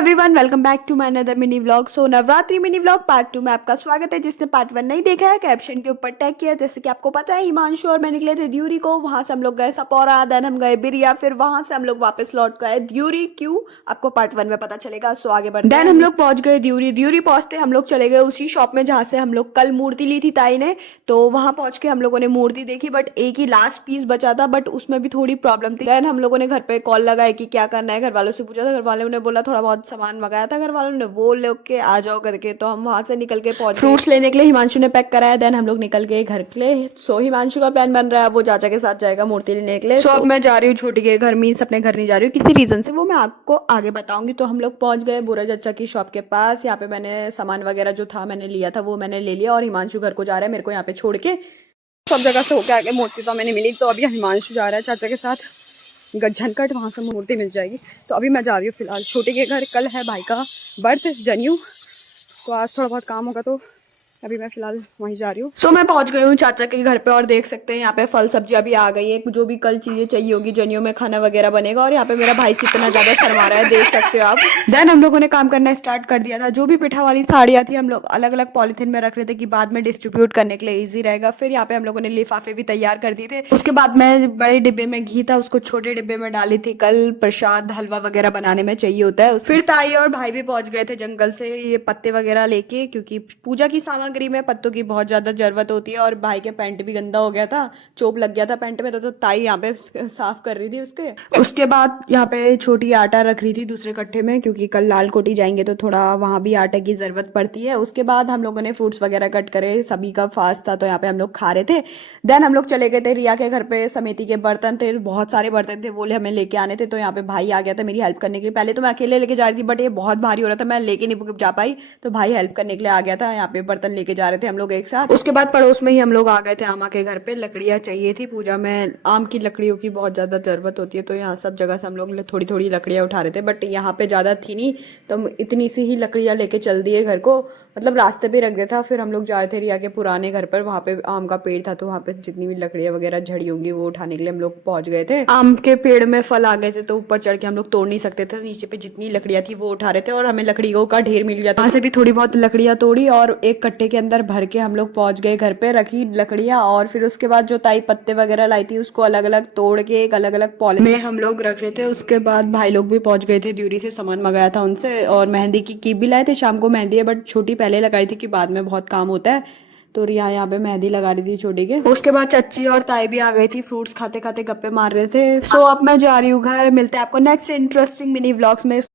Everyone, welcome back to my another mini vlog. So Navratri mini vlog part 2 में आपका स्वागत है। जिसने पार्ट 1 नहीं देखा है, कैप्शन के ऊपर टैग किया। जैसे कि आपको पता है, हिमांशु और मैं निकले थे द्यूरी को, वहां से हम लोग गए सपोरा, देन हम गए बिरिया, फिर वहां से हम लोग वापस लौट गए द्यूरी। क्यों, आपको पार्ट 1 में पता चलेगा। सो आगे बढ़ते हैं। देन हम लोग पहुंच गए द्यूरी। द्यूरी पहुंचते हम लोग चले गए उसी शॉप में जहाँ से हम लोग कल मूर्ति ली थी ताई ने। तो वहां पहुंच के हम लोगों ने मूर्ति देखी, बट एक ही लास्ट पीस बचा था, बट उसमें भी थोड़ी प्रॉब्लम थी। देन हम लोगों ने घर पे कॉल लगाया कि क्या करना है। घर वालों से पूछा था, घर वालों ने बोला थोड़ा बहुत सामान मंगाया था घर वालों ने, वो लेके आ जाओ करके। तो हम वहां से निकल के पहुंच फ्रूट्स लेने के लिए हिमांशु ने पैक कराया। देन हम लोग निकल गए घर के लिए। सो हिमांशु का प्लान बन रहा है, वो चाचा के साथ जाएगा मूर्ति लेने के लिए। सो अब मैं जा रही हूँ छोटी के घर, मीन्स अपने घर नहीं जा रही हूँ किसी रीजन से, वो मैं आपको आगे बताऊंगी। तो हम लोग पहुंच गए बुरा चाचा की शॉप के पास। यहाँ पे मैंने सामान वगैरह जो था मैंने लिया था वो मैंने ले लिया, और हिमांशु घर को जा रहा है मेरे को यहाँ पे छोड़ के। सब जगह से होके आगे मूर्ति तो मैंने मिली, तो अभी हिमांशु जा रहा है चाचा के साथ गज्जनकट, वहाँ से मूर्ति मिल जाएगी। तो अभी मैं जा रही हूँ फिलहाल छोटे के घर। कल है भाई का बर्थ जनेऊ, तो आज थोड़ा बहुत काम होगा, तो अभी मैं फिलहाल वहीं जा रही हूँ। सो मैं पहुंच गई हूँ चाचा के घर पे, और देख सकते हैं यहाँ पे फल सब्जियां भी आ गई है। जो भी कल चीजें चाहिए होगी जनेऊ में खाना वगैरह बनेगा। और यहाँ पे मेरा भाई कितना ज्यादा शर्मा रहा है, देख सकते हो आप। देन हम लोगों ने काम करना स्टार्ट कर दिया था। जो भी पिठा वाली साड़ियाँ थी हम लोग अलग अलग पॉलिथीन में रख रहे थे कि बाद में डिस्ट्रीब्यूट करने के लिए ईजी रहेगा। फिर यहाँ पे हम लोगों ने लिफाफे भी तैयार कर दिए थे। उसके बाद मैं बड़े डिब्बे में घी था उसको छोटे डिब्बे में डाली थी। कल प्रसाद हलवा वगैरह बनाने में चाहिए होता है। फिर ताई और भाई भी पहुंच गए थे जंगल से ये पत्ते वगैरह लेके, क्योंकि पूजा की सामग्री में पत्तों की बहुत ज्यादा जरूरत होती है। और भाई के पैंट भी गंदा हो गया था, चोप लग गया था पैंट में, तो ताई यहाँ पे साफ कर रही थी उसके। उसके बाद यहाँ पे छोटी आटा रख रही थी दूसरे कट्टे में, क्योंकि कल लाल कोटी जाएंगे तो थोड़ा वहां भी आटे की जरूरत पड़ती है। उसके बाद हम लोगों ने फ्रूट्स वगैरह कट करे, सभी का फास्ट था तो यहाँ पे हम लोग खा रहे थे। देन हम लोग चले गए थे रिया के घर पे। समिति के बर्तन थे, बहुत सारे बर्तन थे, वो हमें लेके आने थे। तो यहाँ पे भाई आ गया था मेरी हेल्प करने के लिए। पहले तो मैं अकेले लेके जा रही थी, बट ये बहुत भारी हो रहा था, मैं लेके नहीं जा पाई, तो भाई हेल्प करने के लिए आ गया था। यहाँ पे बर्तन लेके जा रहे थे हम लोग एक साथ। उसके बाद पड़ोस में ही हम लोग आ गए थे आमा के घर पे। लकड़ियाँ चाहिए थी पूजा में, आम की लकड़ियों की बहुत ज्यादा जरूरत होती है, तो यहाँ सब जगह से हम लोग थोड़ी थोड़ी लकड़ियाँ उठा रहे थे, बट यहाँ पे ज्यादा थी नहीं, तो हम इतनी सी ही लकड़ियाँ लेके चल दिए घर को। मतलब रास्ते पे रख दिया था। फिर हम लोग जा रहे थे रिया के पुराने घर पर, वहाँ पे आम का पेड़ था, तो वहाँ पे जितनी भी लकड़ियाँ वगैरह झड़ी होंगी वो उठाने के लिए हम लोग पहुंच गए थे। आम के पेड़ में फल आ गए थे, तो ऊपर चढ़ के हम लोग तोड़ नहीं सकते थे, नीचे पे जितनी लकड़ियाँ थी वो उठा रहे थे, और हमें लकड़ियों का ढेर मिल गया था। वहाँ से भी थोड़ी बहुत लकड़ियाँ तोड़ी, और एक कट्टे के अंदर भर के हम लोग पहुंच गए घर पे, रखी लकड़ियाँ। और फिर उसके बाद जो ताई पत्ते वगैरह लाई थी उसको अलग अलग तोड़ के एक अलग अलग पॉली में हम लोग रख रहे थे। उसके बाद भाई लोग भी पहुंच गए थे द्यूरी से, सामान मंगाया था उनसे, और मेहंदी की कीप भी लाए थे। शाम को मेहंदी है, बट छोटी पहले लगाई थी कि बाद में बहुत काम होता है, तो रिया यहाँ पे मेहंदी लगा रही थी छोटी के। उसके बाद चच्ची और ताई भी आ गई थी, फ्रूट्स खाते खाते गप्पे मार रहे थे। सो अब मैं जा रही हूँ घर। मिलते हैं आपको नेक्स्ट इंटरेस्टिंग मिनी व्लॉग्स में।